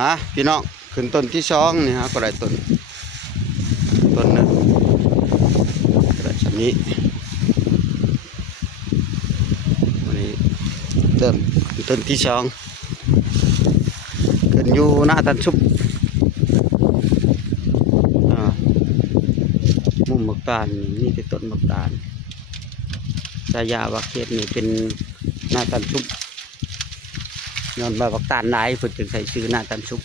ฮะพี่น้องขึ้นต้นที่สองนี่ฮะก็ได้ต้นหนึ่งก็ได้ชนิดวันนี้เริ่มต้นที่สองขึ้นอยู่หน้าตันชุบมุมบักตาลนี่เป็นต้นบักตาลสายาวักเขตนี่เป็นหน้าตันชุบย้อนมาบักตาลนายฝึกจึงใส่ชื่อหน้าตันชุบ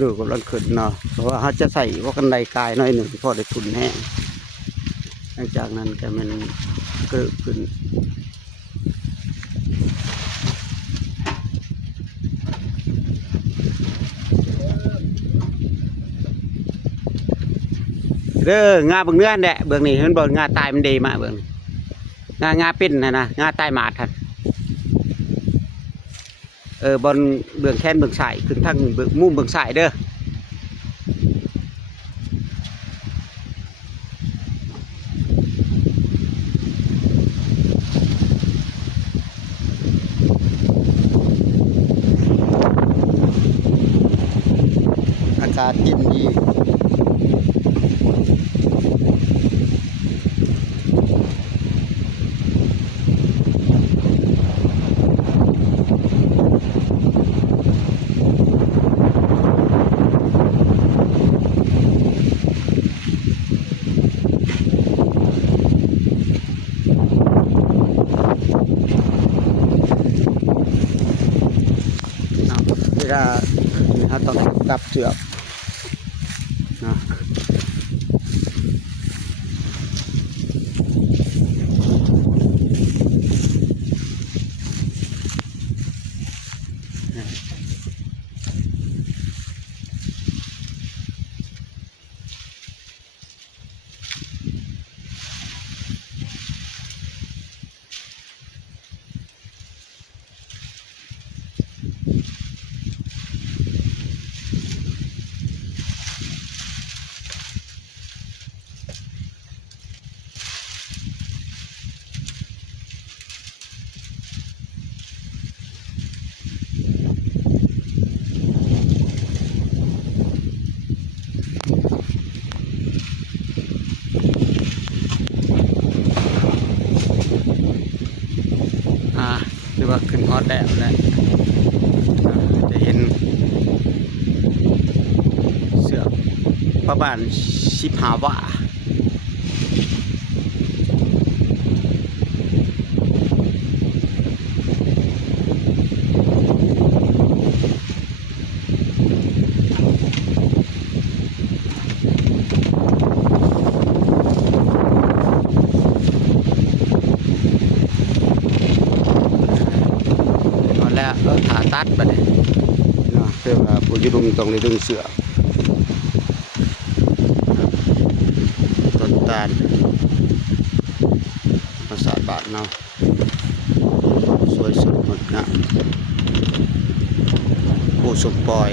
ลูกกำลังขึ้นเนาะเพราะว่าเขาจะใส่ว่ากันไดกายน้อยหนึ่งพอได้ทุนแห้งหลังจากนั้นก็มันเกิดขึ้นเด้องาเบื้องเนื้อเนี่ยเบื้องนี้เห็นบ่งาตายมันดีมากเบื้องงาปิ้นนะงาตายหมาดทันบนเบื้องแค้นเบื้องสายขึ้นทั้งมุมเบื้องสายเด้ออากาศเย็นดีเวลาเราต้องกลับเสือกนะหรือว่าขึ้นฮอตแล้วแหละจะเห็นเสือประมาณ15 ว่าแล้วถาตัดไปเลยเนาะเพื่อว่าผู้ยุดุงต้องในดึงเสือต้นตาลภาษาบาทเนาะสวยสดงดงามผู้สมปล่อย